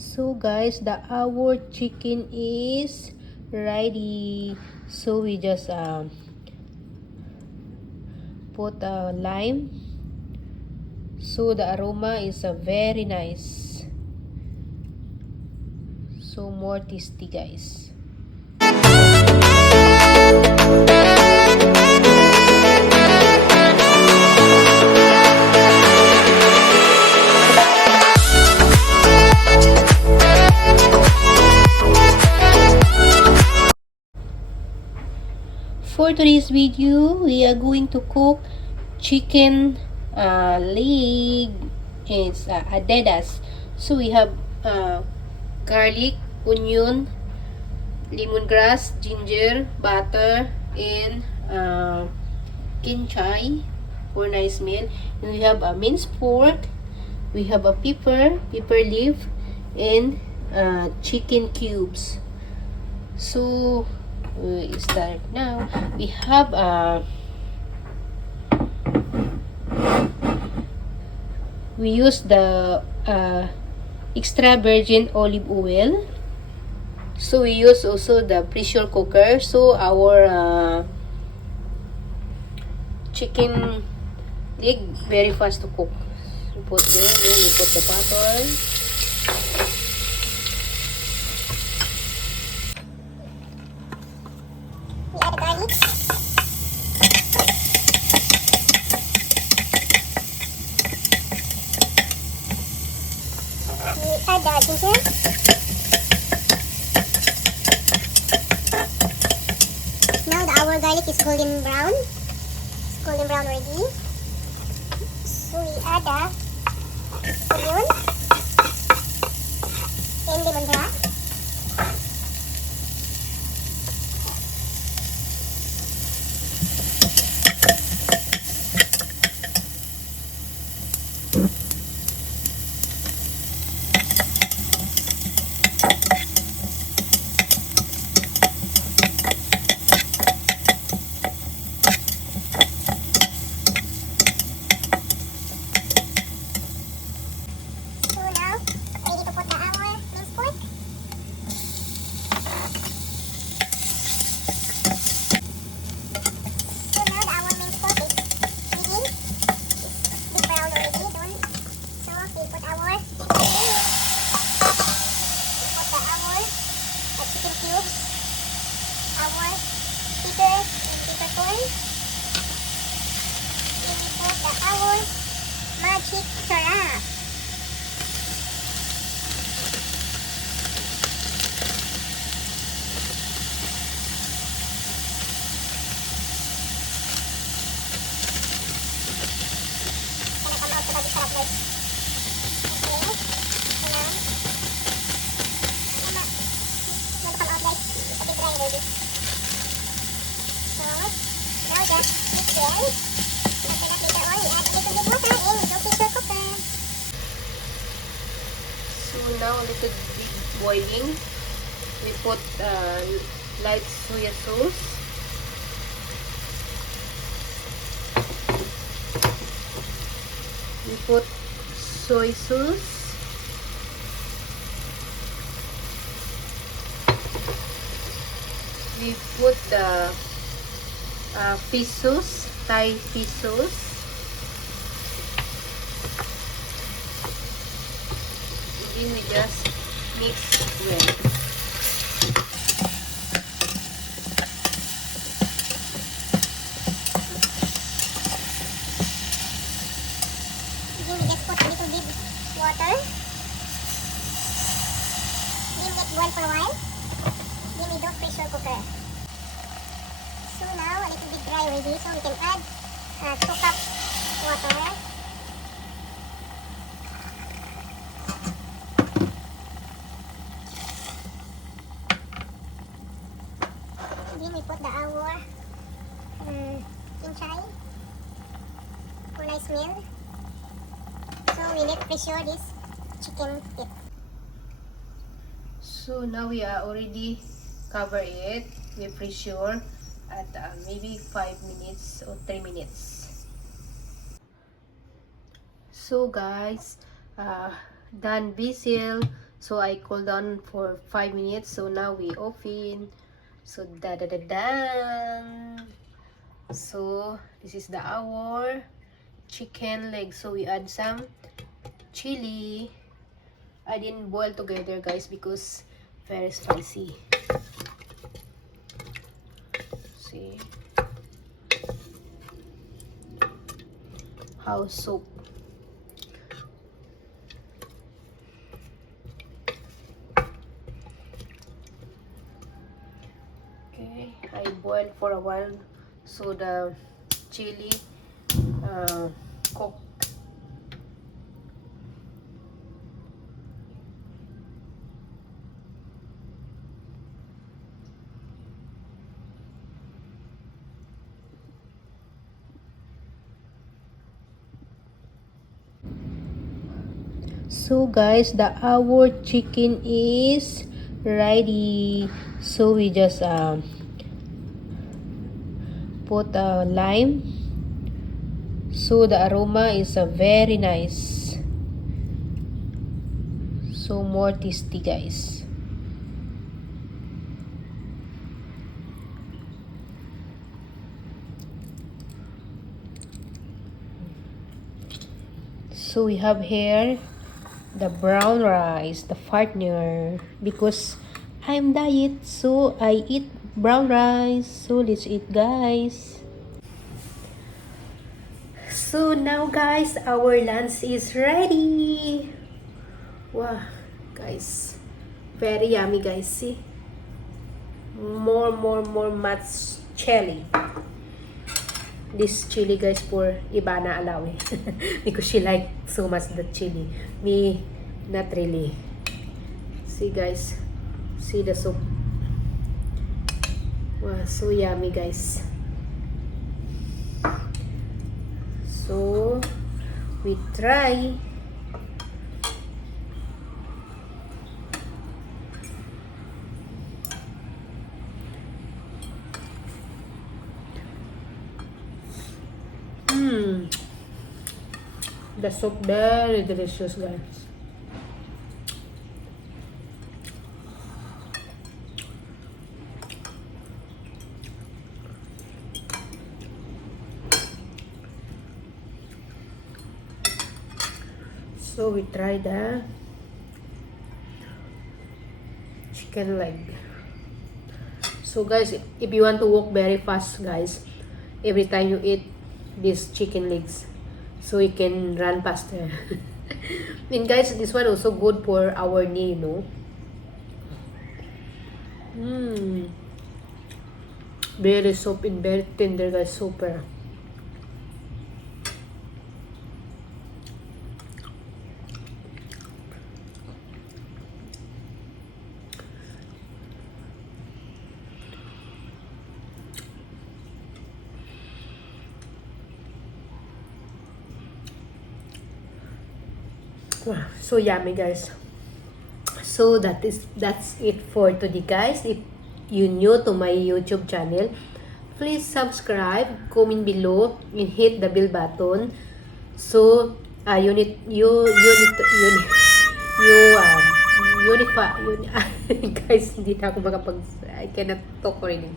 So guys, our chicken is ready. So we just put lime. So the aroma is very nice. So more tasty, guys. For today's video, we are going to cook chicken leg. It's adedas. So we have garlic, onion, lemongrass, ginger, butter, and kinchay for nice meal. And we have a minced pork. We have a pepper leaf, and chicken cubes. So we start now. We have we use the extra virgin olive oil. So we use also the pressure cooker. So our chicken leg very fast to cook. We put there, then we put the butter. We add garlic. We add the ginger. Now our garlic is golden brown. It's golden brown already. So we add the onion and lemongrass. Magic sarap. So now a little bit boiling. We put light soya sauce. We put soy sauce. We put the fish sauce, Thai fish sauce. And then we just mix well. Then we just put a little bit water. Then let boil for a while. Then we do pressure cooker. So now a little bit dry already, so we can add 2 cups water. Then we put our kinchay for nice meal. So we let pressure this chicken feet. So now we are already cover it with pressure at maybe 5 minutes or 3 minutes. So guys, done basil. So I cool down for 5 minutes. So now we open. So da da da da. So this is the our chicken leg. So we add some chili. I didn't boil together, guys, because very spicy. See how soap. Okay, I boiled for a while so the chili cook. So guys, our chicken is ready. So we just put a lime. So the aroma is very nice. So more tasty, guys. So we have here the brown rice, the partner, because I'm diet, so I eat brown rice. So let's eat, guys. So now, guys, our lunch is ready. Wow, guys, very yummy, guys. See, more much chili. This chili, guys, for Ibana Alawi because she like so much the chili. Me, not really. See, guys, see the soup. Wow, so yummy, guys. So we try. The soup very delicious, guys. So we try the chicken leg. So guys, if you want to walk very fast, guys, every time you eat these chicken legs, so you can run faster. And guys, this one also good for our knee, no? Very soft and very tender, guys. Super. Wow, so yummy, guys. So that's it for today, guys. If you new to my YouTube channel, please subscribe, comment below, and hit the bell button. So you need unify guys, hindi na ako makapag I cannot talk already.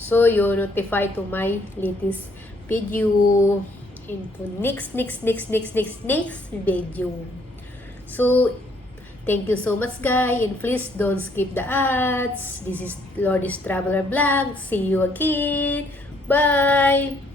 So you notify to my latest video into next video. So thank you so much, guys, and please don't skip the ads. This is Lourdes Traveler Vlog. See you again. Bye.